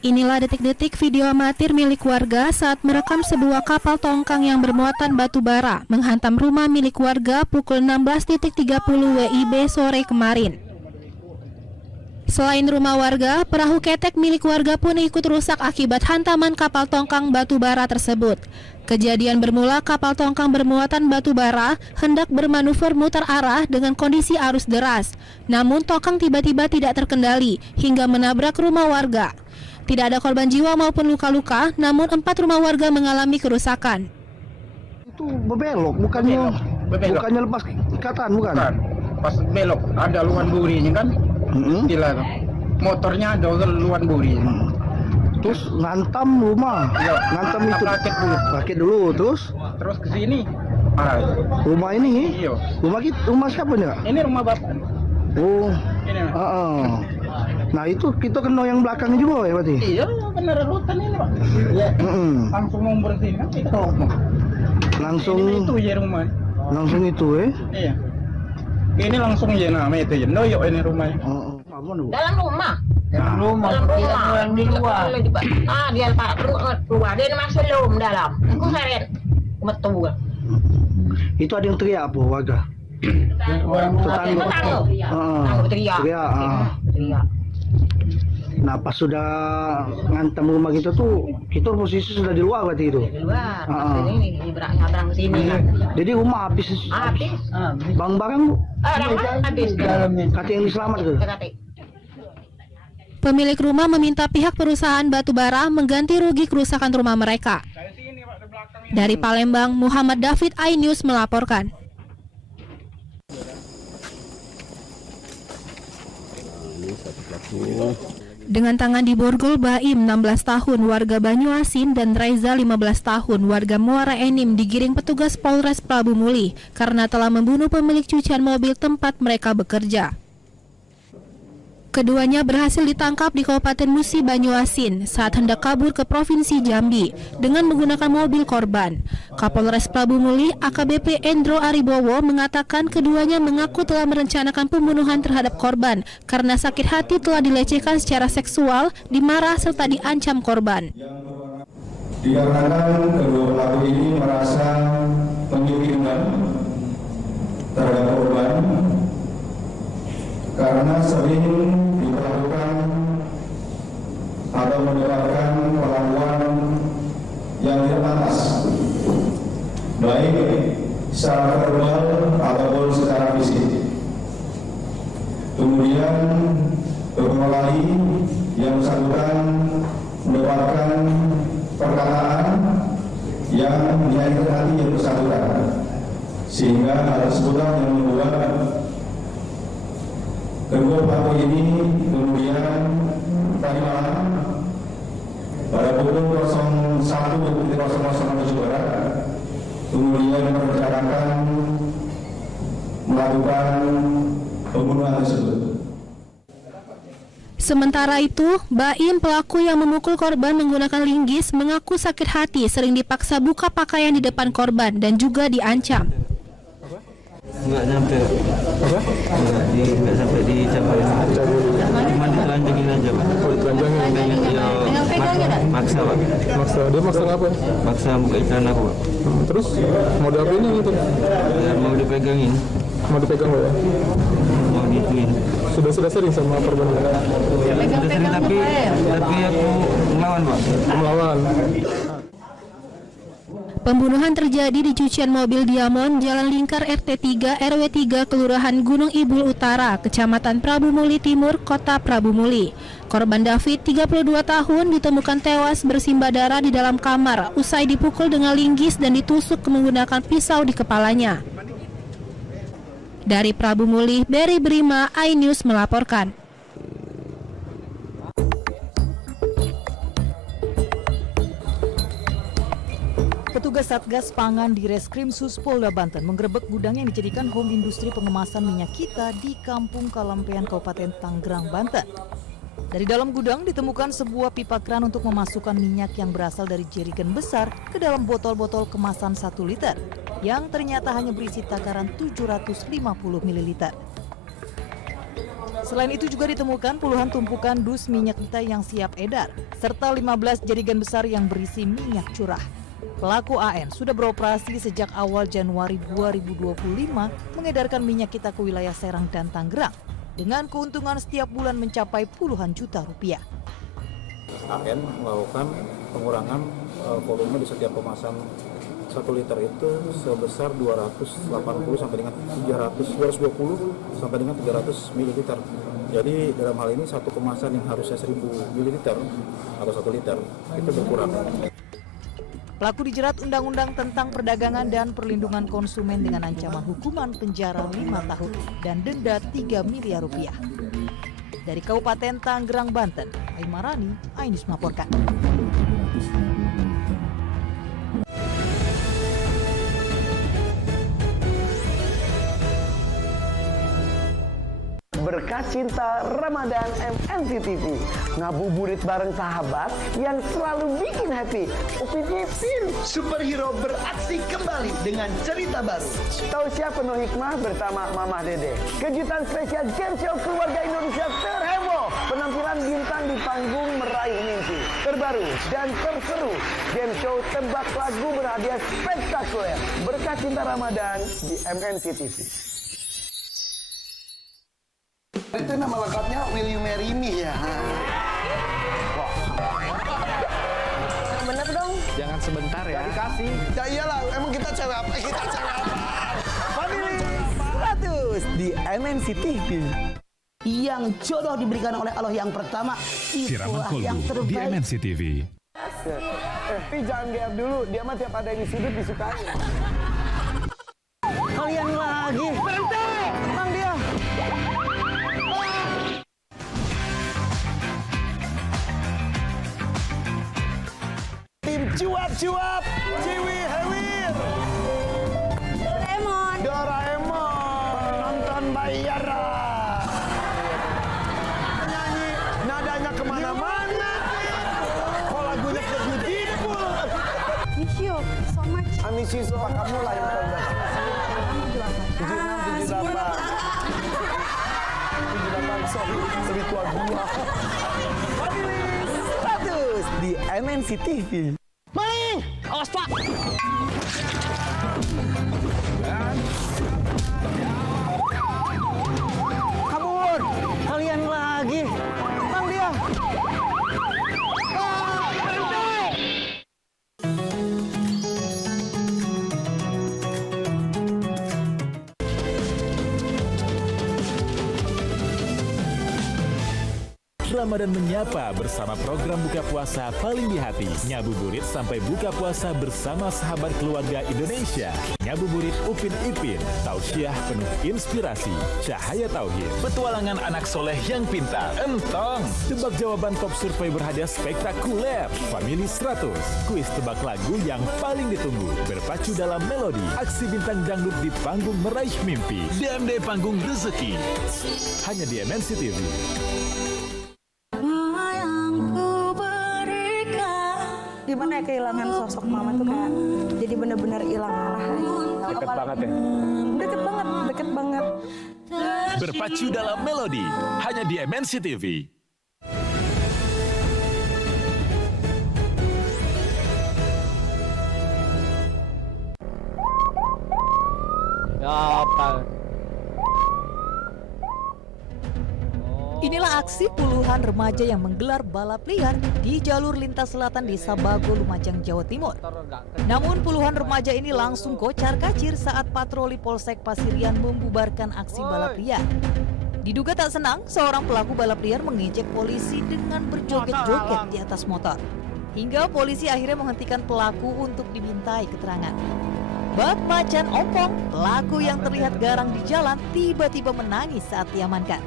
Inilah detik-detik video amatir milik warga saat merekam sebuah kapal tongkang yang bermuatan batu bara menghantam rumah milik warga pukul 16.30 WIB sore kemarin. Selain rumah warga, perahu ketek milik warga pun ikut rusak akibat hantaman kapal tongkang batu bara tersebut. Kejadian bermula kapal tongkang bermuatan batu bara hendak bermanuver mutar arah dengan kondisi arus deras. Namun tongkang tiba-tiba tidak terkendali hingga menabrak rumah warga. Tidak ada korban jiwa maupun luka-luka, namun 4 rumah warga mengalami kerusakan. Itu berbelok, bukannya lepas ikatan, bukan? Pas belok ada luan burinya kan? Gila, motornya ada luan buri. Terus ngantam rumah, Iya, ngantam itu. Rakit dulu, terus ke sini. rumah ini, Iya. rumah siapa nih, Kak? Ini rumah bapak. Oh, Ini. nah itu kita kena yang belakangnya juga ya berarti? Iya, benar rutan ini pak. Iya. Langsung mau bersihin kan kita tahu. Langsung Ini itu ya rumah. langsung itu Iya. Ini langsung ya nama itu ya. Doyok ini rumahnya. Dalam rumah. Dalam rumah. Dalam di luar. Dia pak keluar. Dia masuk dalam. Aku seret. Betul. Itu ada yang teriak apa warga? Tetangga. Teriak. Teriak. Nah pas sudah ngantem rumah kita tuh, kita posisi sudah di luar berarti itu. Di luar. Ini nyabrang sini kan. Jadi rumah habis. Barang-barang Habis. kata yang diselamat ke? Pemilik rumah meminta pihak perusahaan batubara mengganti rugi kerusakan rumah mereka. Dari Palembang, Muhammad David, iNews melaporkan. Dengan tangan di borgol, Baim 16 tahun warga Banyuasin dan Raiza 15 tahun warga Muara Enim digiring petugas Polres Prabu Muli karena telah membunuh pemilik cucian mobil tempat mereka bekerja. Keduanya berhasil ditangkap di Kabupaten Musi Banyuasin saat hendak kabur ke Provinsi Jambi dengan menggunakan mobil korban. Kapolres Prabu Muli AKBP Endro Aribowo mengatakan keduanya mengaku telah merencanakan pembunuhan terhadap korban karena sakit hati telah dilecehkan secara seksual, dimarah serta diancam korban. Dikarenakan kedua pelaku ini merasa menyakitkan terhadap korban karena sering diperlakukan atau mendapatkan perlakuan yang tidak pantas, baik secara verbal ataupun secara fisik. Kemudian beberapa kali yang bersangkutan mendapatkan perkataan yang menyakitkan hati yang bersangkutan, sehingga hal tersebut yang membuat kedua pelaku ini kemudian tadi malam pada pukul 01.00 barat kemudian merencanakan melakukan pembunuhan tersebut. Sementara itu, Baim pelaku yang memukul korban menggunakan linggis mengaku sakit hati sering dipaksa buka pakaian di depan korban dan juga diancam. Enggak sampai dicapai, cuma ditelanjangin aja pak. Maksa pak. Dia maksa apa? Maksa buka ikan aku pak. Terus mau diapain itu? Ya, mau dipegangin. Mau dipegang ya? Mau dituin. Sudah sering sama korban? Sudah sering tapi aku melawan pak. Melawan. Pembunuhan terjadi di cucian mobil Diamond, Jalan Lingkar RT 3 RW 3 Kelurahan Gunung Ibul Utara, Kecamatan Prabu Muli Timur, Kota Prabu Muli. Korban David, 32 tahun, ditemukan tewas bersimbah darah di dalam kamar usai dipukul dengan linggis dan ditusuk menggunakan pisau di kepalanya. Dari Prabu Muli, Berry Brima, iNews melaporkan. Petugas Satgas Pangan di Reskrimsus Polda Banten menggerebek gudang yang dijadikan home industri pengemasan minyak kita di Kampung Kalampean, Kabupaten Tanggerang, Banten. Dari dalam gudang ditemukan sebuah pipa kran untuk memasukkan minyak yang berasal dari jerigen besar ke dalam botol-botol kemasan 1 liter yang ternyata hanya berisi takaran 750 ml. Selain itu juga ditemukan puluhan tumpukan dus minyak kita yang siap edar, serta 15 jerigen besar yang berisi minyak curah. Pelaku AN sudah beroperasi sejak awal Januari 2025 mengedarkan minyak kita ke wilayah Serang dan Tangerang dengan keuntungan setiap bulan mencapai puluhan juta rupiah. AN melakukan pengurangan volume di setiap kemasan 1 liter itu sebesar 280 sampai dengan 220 sampai dengan 300 ml. Jadi dalam hal ini satu kemasan yang harusnya 1000 ml atau 1 liter itu berkurang. Pelaku dijerat Undang-Undang tentang Perdagangan dan Perlindungan Konsumen dengan ancaman hukuman penjara 5 tahun dan denda 3 miliar rupiah. Dari Kabupaten Tangerang, Banten, Aimarani, Ainus melaporkan. Berkah cinta Ramadan MNC TV. Ngabuburit bareng sahabat yang selalu bikin happy. Upin Ipin, superhero beraksi kembali dengan cerita baru. Tausiah penuh hikmah bersama Mama Dede. Kejutan spesial game show keluarga Indonesia terheboh. Penampilan bintang di panggung meraih mimpi. Terbaru dan terseru. Game show tebak lagu berhadiah spektakuler. Berkah cinta Ramadan di MNC TV. Itu nama lengkapnya Will You Marry Me ya? Wah. Bener dong? Jangan sebentar ya. Dikasih. Ya iyalah, emang kita cewek apa? Family 100 di MNC TV. Yang jodoh diberikan oleh Allah yang pertama, itulah yang terbaik. Di MNC TV. Tapi jangan GR dulu, dia mah tiap ada yang disudut disukai. Kalian lagi. Berhenti! Emang dia. Tim cuap-cuap, Ciwi Hewir. Doraemon. Penonton Bayara. Nyanyi, nadanya kemana-mana. Kok lagunya ke beautiful. Miss you so much. I miss you so much. Kamu lah yang tahu. 76, 78. 78, sorry. Lebih tua gua. Family 100 di MNC TV. Maling! Awas Pak! Kabur! Kalian lagi! Bang dia! Berhenti! Ramadan menyapa bersama program buka puasa paling di hati. Ngabuburit sampai buka puasa bersama sahabat keluarga Indonesia. Ngabuburit Upin Ipin, tausiah penuh inspirasi, cahaya tauhid, petualangan anak soleh yang pintar, entong, tebak jawaban top survei berhadiah spektakuler, Family 100, kuis tebak lagu yang paling ditunggu, berpacu dalam melodi, aksi bintang dangdut di panggung meraih mimpi, DMD Panggung Rezeki, hanya di MNC TV. Gimana ya kehilangan sosok mama tuh kayak jadi bener-bener hilang arah aja. Deket banget ya? Deket banget. Berpacu dalam melodi, hanya di MNC TV. Ya apa? Inilah aksi puluhan remaja yang menggelar balap liar di jalur lintas selatan di Sabago, Lumajang, Jawa Timur. Namun puluhan remaja ini langsung kocar-kacir saat patroli Polsek Pasirian membubarkan aksi balap liar. Diduga tak senang, seorang pelaku balap liar mengejek polisi dengan berjoget-joget di atas motor. Hingga polisi akhirnya menghentikan pelaku untuk dimintai keterangan. Bak macan ompong, pelaku yang terlihat garang di jalan tiba-tiba menangis saat diamankan.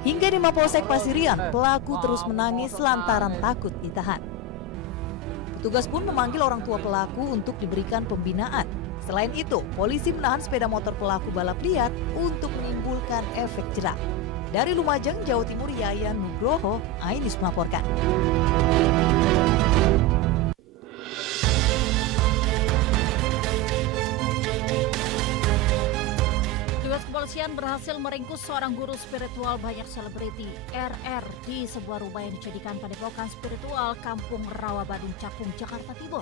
Hingga di Mapolsek Pasirian, pelaku terus menangis lantaran takut ditahan. Petugas pun memanggil orang tua pelaku untuk diberikan pembinaan. Selain itu, polisi menahan sepeda motor pelaku balap liar untuk menimbulkan efek jerak. Dari Lumajang, Jawa Timur, Yayan Nugroho, Ainus melaporkan. Petugas kepolisian kepolisian berhasil meringkus seorang guru spiritual banyak selebriti, RR, di sebuah rumah yang dijadikan padepokan spiritual Kampung Rawa Badung Cakung, Jakarta Timur.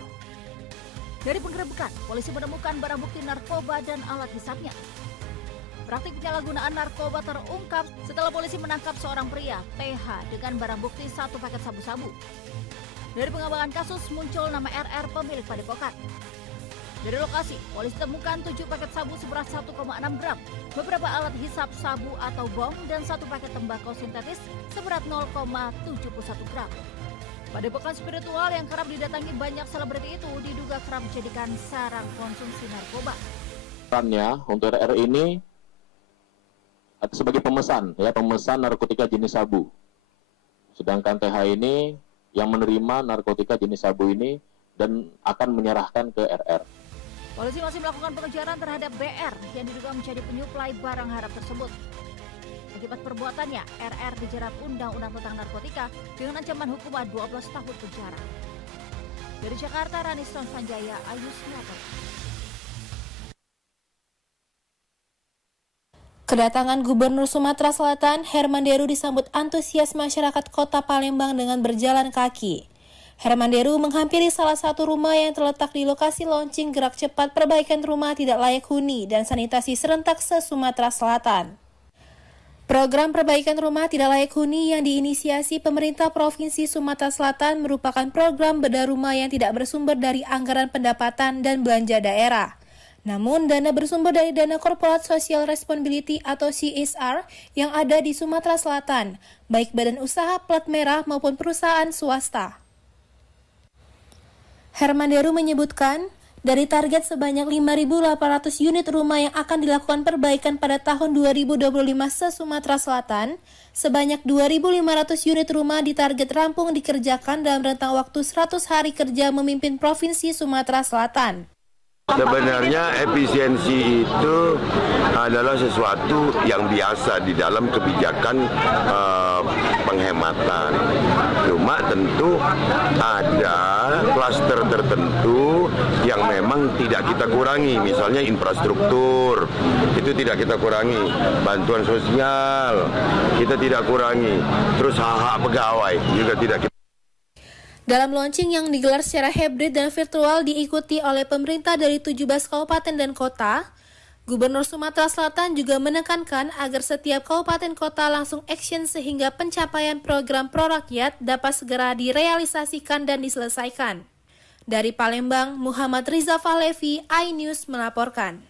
Dari penggerebekan, polisi menemukan barang bukti narkoba dan alat hisapnya. Praktik penyalahgunaan narkoba terungkap setelah polisi menangkap seorang pria, TH, dengan barang bukti 1 paket sabu-sabu. Dari pengembangan kasus muncul nama RR pemilik padepokan. Dari lokasi, polisi temukan 7 paket sabu seberat 1,6 gram, beberapa alat hisap sabu atau bong, dan 1 paket tembakau sintetis seberat 0,71 gram. Padepokan spiritual yang kerap didatangi banyak selebriti itu diduga kerap dijadikan sarang konsumsi narkoba. Perannya untuk RR ini sebagai pemesan narkotika jenis sabu. Sedangkan TH ini yang menerima narkotika jenis sabu ini dan akan menyerahkan ke RR. Polisi masih melakukan pengejaran terhadap BR yang diduga menjadi penyuplai barang haram tersebut. Akibat perbuatannya, RR dijerat Undang-Undang tentang Narkotika dengan ancaman hukuman 12 tahun penjara. Dari Jakarta, Raniston Sanjaya, Ayus Melaporkan. Kedatangan Gubernur Sumatera Selatan, Herman Deru, disambut antusias masyarakat Kota Palembang dengan berjalan kaki. Herman Deru menghampiri salah satu rumah yang terletak di lokasi launching gerak cepat perbaikan rumah tidak layak huni dan sanitasi serentak se-Sumatera Selatan. Program perbaikan rumah tidak layak huni yang diinisiasi pemerintah Provinsi Sumatera Selatan merupakan program bedah rumah yang tidak bersumber dari anggaran pendapatan dan belanja daerah. Namun, dana bersumber dari dana Corporate Social Responsibility atau CSR yang ada di Sumatera Selatan, baik badan usaha plat merah maupun perusahaan swasta. Herman Deru menyebutkan, dari target sebanyak 5.800 unit rumah yang akan dilakukan perbaikan pada tahun 2025 se-Sumatera Selatan, sebanyak 2.500 unit rumah ditarget rampung dikerjakan dalam rentang waktu 100 hari kerja memimpin Provinsi Sumatera Selatan. Sebenarnya efisiensi itu adalah sesuatu yang biasa di dalam kebijakan penghematan. Cuma tentu ada klaster tertentu yang memang tidak kita kurangi. Misalnya infrastruktur, itu tidak kita kurangi. Bantuan sosial, kita tidak kurangi. Terus hak-hak pegawai juga tidak kita. Dalam launching yang digelar secara hybrid dan virtual diikuti oleh pemerintah dari 17 kabupaten dan kota, Gubernur Sumatera Selatan juga menekankan agar setiap kabupaten kota langsung action sehingga pencapaian program Prorakyat dapat segera direalisasikan dan diselesaikan. Dari Palembang, Muhammad Riza Fahlevi, iNews melaporkan.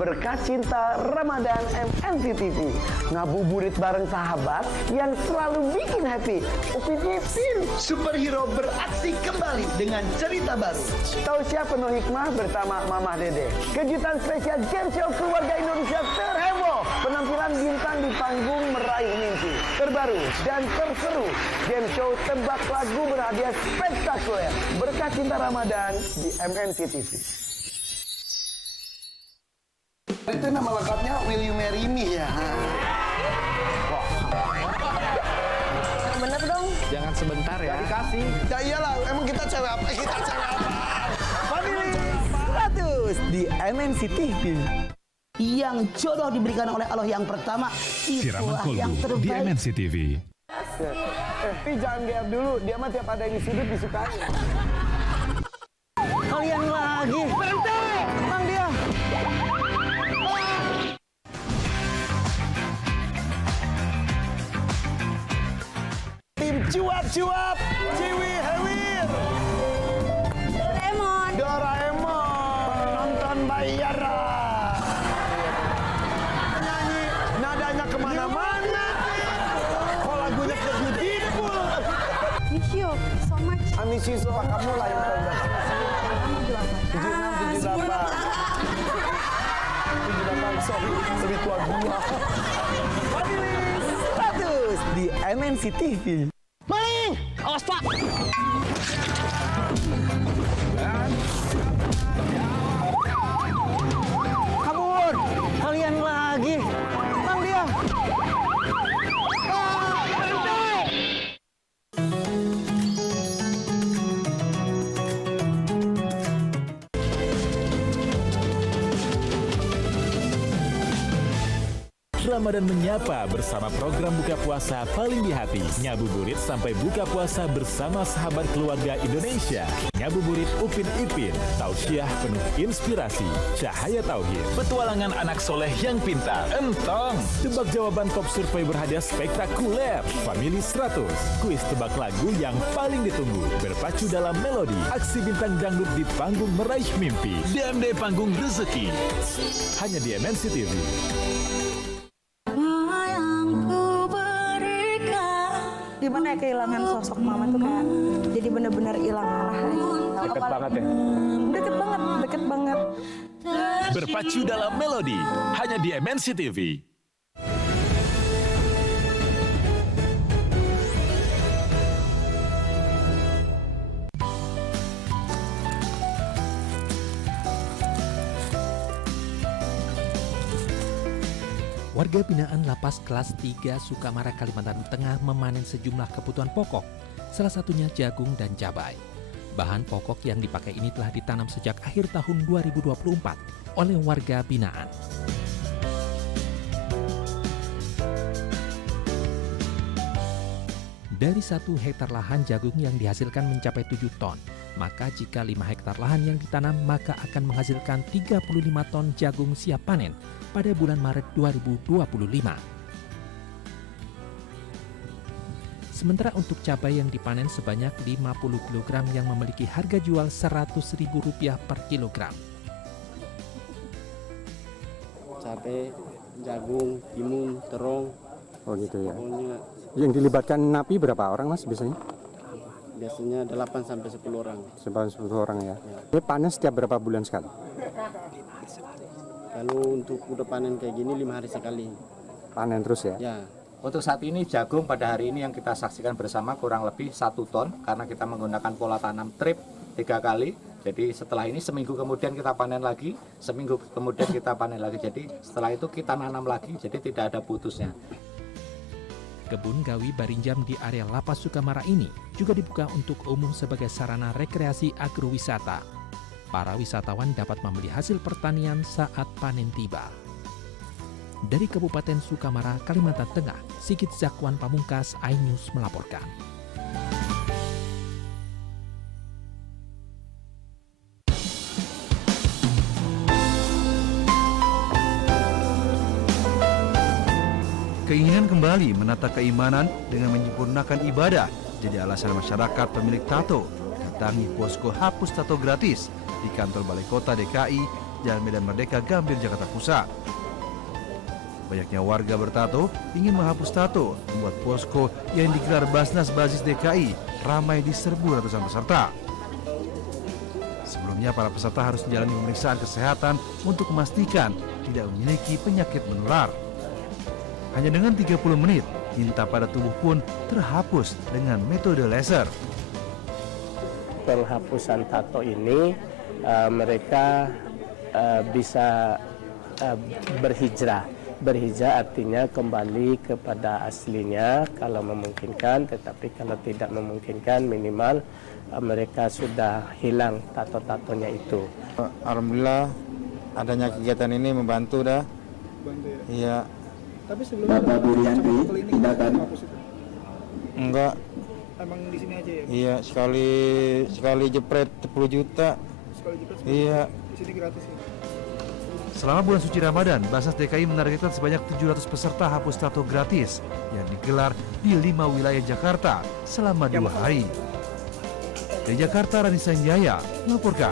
Berkah cinta Ramadan MNC TV. Ngabuburit bareng sahabat yang selalu bikin happy. Upin Ipin, superhero beraksi kembali dengan cerita baru. Tausiah penuh hikmah bersama Mama Dede. Kejutan spesial game show keluarga Indonesia terheboh. Penampilan bintang di panggung meraih mimpi. Terbaru dan terseru. Game show tebak lagu berhadiah spektakuler. Berkah cinta Ramadan di MNC TV. Itu nama lengkapnya Will You Marry Me ya? Wah. Bener dong. Jangan sebentar ya. Gak dikasih. Ya iyalah, emang kita cewek apa? Kita cewek apa? Family 100 di MNC TV. Yang jodoh diberikan oleh Allah yang pertama. Siraman Kolbu di MNC TV. Tapi jangan GR dulu, dia mah tiap ada yang sudut disukai. Kalian lagi. Berhenti! Tenang dia. Tim cuap-cuap, Ciwi Hewir. Doraemon. Penonton bayaran. Penyanyi nadanya kemana-mana. Kok lagunya ke beautiful. Miss you so much. Amisi suka kamu lah yang tahu. 78, sorry, lebih tua gua. 100 di MNC TV. Maling! Awas Pak! Kabur! Kalian lagi! Bang dia! Ramadan Menyapa bersama program buka puasa paling di hati. Ngabuburit sampai buka puasa bersama sahabat keluarga Indonesia. Ngabuburit Upin Ipin, tausiah penuh inspirasi, cahaya tauhid, petualangan anak soleh yang pintar, entong, tebak jawaban top survei berhadiah spektakuler, Family 100, kuis tebak lagu yang paling ditunggu, berpacu dalam melodi, aksi bintang dangdut di panggung meraih mimpi, DMD Panggung Rezeki, hanya di MNC TV. Gimana ya kehilangan sosok mama tuh kayak jadi bener-bener hilang arah aja. Deket banget ya? Deket banget. Berpacu dalam melodi, hanya di MNC TV. Warga binaan Lapas Kelas 3 Sukamara, Kalimantan Tengah memanen sejumlah kebutuhan pokok, salah satunya jagung dan cabai. Bahan pokok yang dipakai ini telah ditanam sejak akhir tahun 2024 oleh warga binaan. Dari 1 hektar lahan jagung yang dihasilkan mencapai 7 ton, maka jika 5 hektar lahan yang ditanam maka akan menghasilkan 35 ton jagung siap panen pada bulan Maret 2025. Sementara untuk cabai yang dipanen sebanyak 50 kg yang memiliki harga jual Rp100.000 per kilogram. Cabai, jagung, timun, terong. Oh gitu ya. Pokoknya yang dilibatkan napi berapa orang Mas biasanya? Biasanya 8-10 orang. 10 orang ya. Ini panen setiap berapa bulan sekali? Kalau untuk udah panen kayak gini 5 hari sekali. Panen terus ya? Ya. Untuk saat ini jagung pada hari ini yang kita saksikan bersama kurang lebih 1 ton karena kita menggunakan pola tanam trip 3 kali. Jadi setelah ini seminggu kemudian kita panen lagi, seminggu kemudian kita panen lagi. Jadi setelah itu kita nanam lagi, jadi tidak ada putusnya. Kebun Gawi Barinjam di area Lapas Sukamara ini juga dibuka untuk umum sebagai sarana rekreasi agrowisata. Para wisatawan dapat membeli hasil pertanian saat panen tiba. Dari Kabupaten Sukamara, Kalimantan Tengah, Sigit Zakwan Pamungkas, iNews melaporkan. Keinginan kembali menata keimanan dengan menyempurnakan ibadah jadi alasan masyarakat pemilik tato datangi posko hapus tato gratis di kantor Balai Kota DKI, Jalan Medan Merdeka, Gambir, Jakarta Pusat. Banyaknya warga bertato ingin menghapus tato, membuat posko yang digelar Basnas Basis DKI ramai diserbu ratusan peserta. Sebelumnya para peserta harus menjalani pemeriksaan kesehatan untuk memastikan tidak memiliki penyakit menular. Hanya dengan 30 menit, tinta pada tubuh pun terhapus dengan metode laser. Penghapusan tato ini mereka bisa berhijrah. Berhijrah artinya kembali kepada aslinya kalau memungkinkan, tetapi kalau tidak memungkinkan minimal mereka sudah hilang tato-tatonya itu. Alhamdulillah adanya kegiatan ini membantu dah. Iya. Tapi sebelumnya tidak kan? Enggak. Emang di sini aja ya? Iya, sekali jepret 10 juta. Sekali jepret 10 iya. Di sini gratis ya? Selama bulan suci Ramadan, Basnas DKI menargetkan sebanyak 700 peserta hapus tato gratis yang digelar di 5 wilayah Jakarta selama 2 hari. Dari Jakarta, Rani Sanjaya melaporkan.